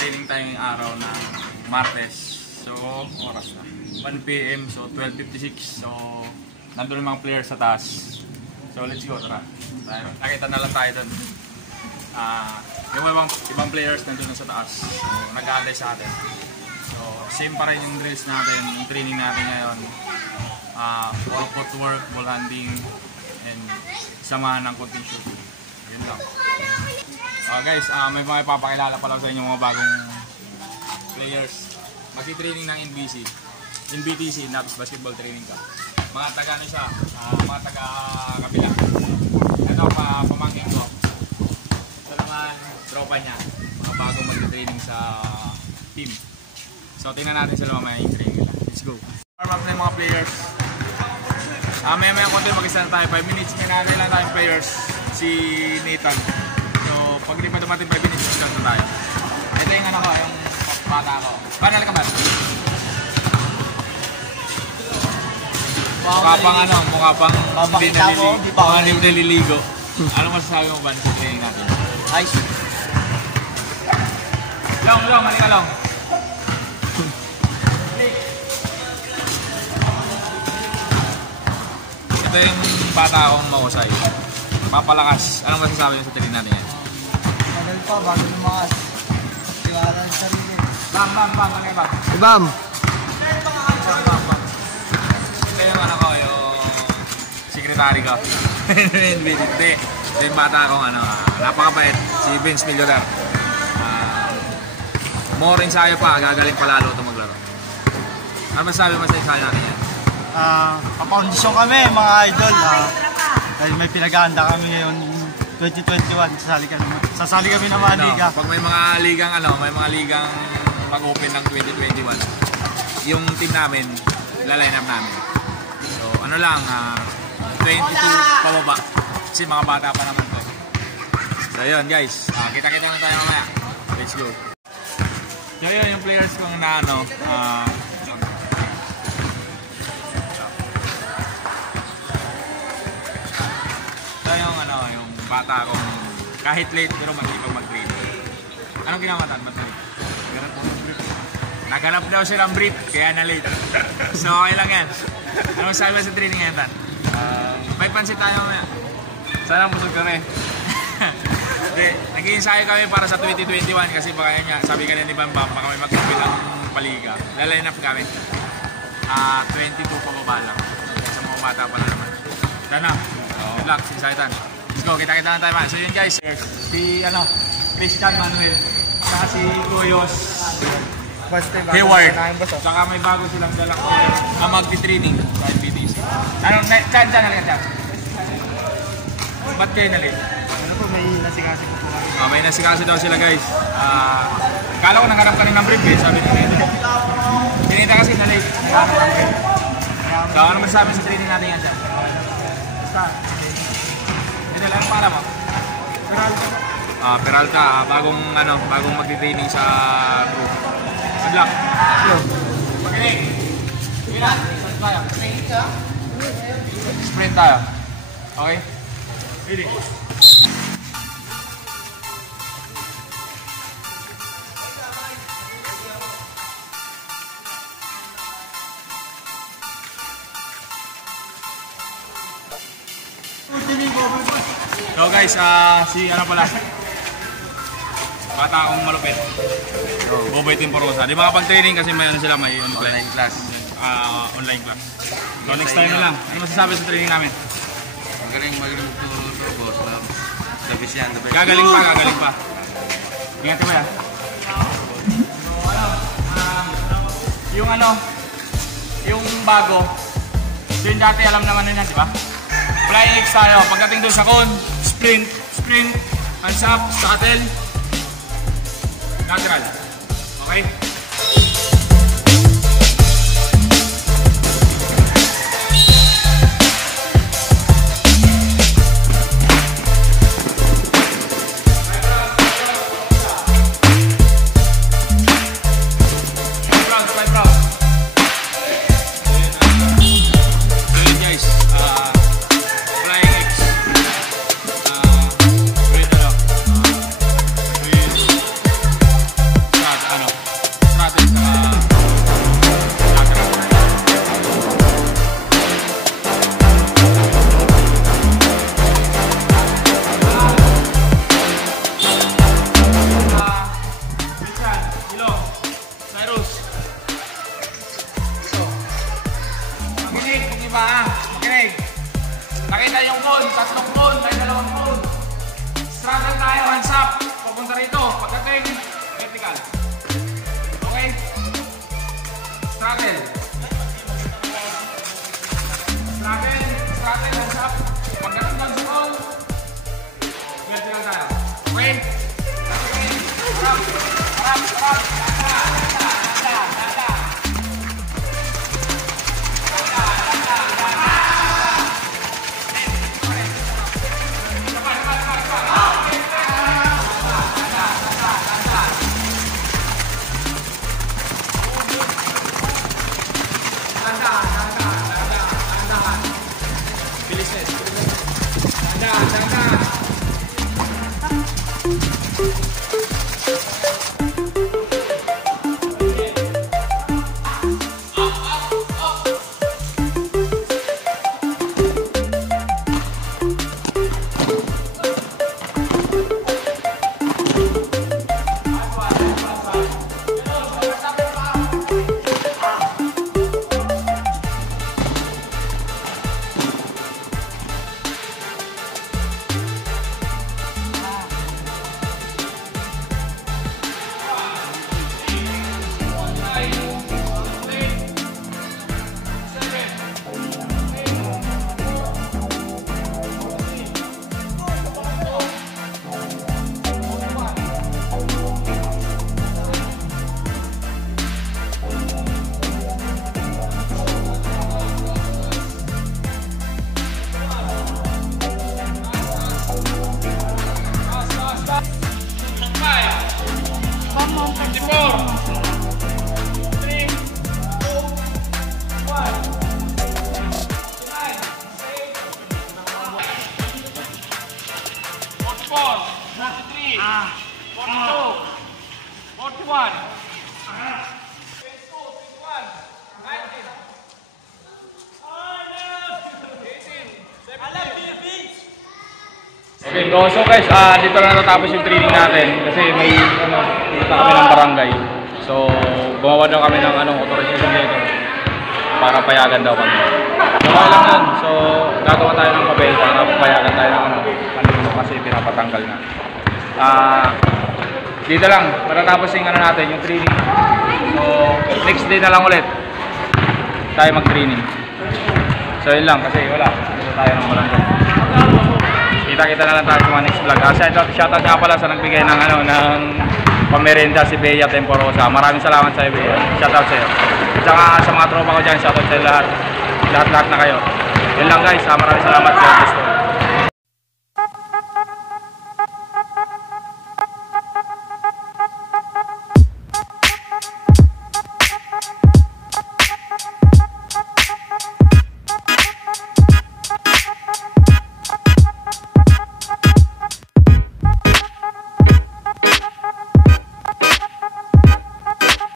training tayo ngayong araw ng Martes. So, oras na 1 PM, so 12:56. So, nandun yung mga players sa taas. So, let's go, tara. Nakita na lang tayo dun. Yung ibang players nandun sa taas. So, nag-aantay sa atin. So, same pa rin yung drills natin, yung training natin ngayon. All footwork, ball handling, and samahan ng konting shooting. Yun lang. Guys, may mga ipapakilala pa lang sa inyo mga bagong players. Magti-training ng NBC. In BTC, Naps Basketball Training Camp. Mga taga ano siya, mga taga kabila. Ito, pamangkin ko. Ito naman, tropa niya. Mga bagong magti-training sa team. So, tingnan natin sila mamaya yung training nila. Let's go. Warm up na yung mga players. Maya konti mag-isa na tayo. 5 minutes. May nakakailan tayong players. Si Nathan. So, pag di pa dumating 5 minutes, start na tayo. Ito yung ano ko, yung bata ko. Paano ka ba? Mukha pang hindi naliligo. Ano masasabi mo ba sa training natin? Ice. Long, mali ka long. Ito yung bata akong mahusay. Papalakas. Anong masasabi mo sa training natin yan? Magal pa, bago lumakas. Tiwala ng sarili. Bam, ano ba? Bam! Ito yung ano ko, yung secretary ko. Hindi. Ito yung bata akong napakabait. Si Vince Millionaire. More ensayo pa, gagaling pa lalo ito maglaro. Ano masasabi mo sa ensayo natin yan? Papakondisyon kami mga idol. Dahil may pinag-aanda kami ngayon 2021. Sasali kami ng mga liga. Pag may mga ligang mag-open ng 2021, yung team namin, line up namin. So ano lang, 22 pababa. Kasi mga bata pa naman to. So yun guys, kita-kita na tayo mamaya. Let's go. So yun yung players kong na yung bata akong kahit late pero mag-ibang mag-training. Anong ginawa tan? Naganap daw silang brief kaya na late. So okay lang yan. Anong sabi sa training yan tan? May pansit tayo mamaya. Sana busog kami. Nag-i-ensayo kami para sa 2021 kasi baka yan nga, sabi ka ni Bam Bam, baka may magkabilang paliga. Line up kami. 22 pababa lang. Sa mga bata pa na naman. Sana. Good luck, excited. Let's go, kita-kita na tayo man. So yun guys, si Christian Manuel, saka si Goyos Hayward, saka may bago silang dalang na magti-training sa NBTC. Chan na lang yan. Ba't kayo nalit? Ano po, may nasikasi po kami. May nasikasi daw sila guys. Kala ko nangarap ka ng brief eh, sabi ni Nito. Pinita kasi nalit, nangarap ng brief. So ano masasabi sa training natin yan dyan? Basta, ito lang para mo. Peralta, bagong magti-training sa group. Good luck. Magaling. Sige na. Sprint tayo. Okay? Ready. So guys, si ano pala, bata akong malupit. Boboy Timporosa. Di makapag-training kasi may sila, may online class. Online class. So next time na lang. Ano masasabi sa training namin? Magaling to boss. Dabis yan. Gagaling pa. Ingat ka ba yan? Yung bago, yun dati alam naman nun yan, di ba? Flying X tayo. Pagdating doon sa con, sprint, hands up, shuttle, lateral. Okay? vertical. Okay? Struggle. Struggle, hands up. Pagdating down sa ball, vertical tayo. Okay? Harap. Okay, so guys, dito na natatapos yung training natin kasi may punta kami ng barangay. So, gumawa daw kami ng authorization dito para payagan daw kami. Okay lang yun. So, gagawa tayo ng papel para payagan tayo ng kasi pinapatanggal na. Dito lang, matatapos yung natin, yung training. So, next day na lang ulit tayo mag-training. So, yun lang kasi wala. Dito tayo ng barangay. Kita-kita na lang tayo sa mga next vlog. Shoutout nga pala sa nagbigay ng ng pamerienda si Bea Temporosa. Maraming salamat sa iyo, Bea. Shoutout sa iyo. At saka sa mga tropa ko dyan, shoutout sa lahat. Lahat-lahat na kayo. Yun lang guys, maraming salamat.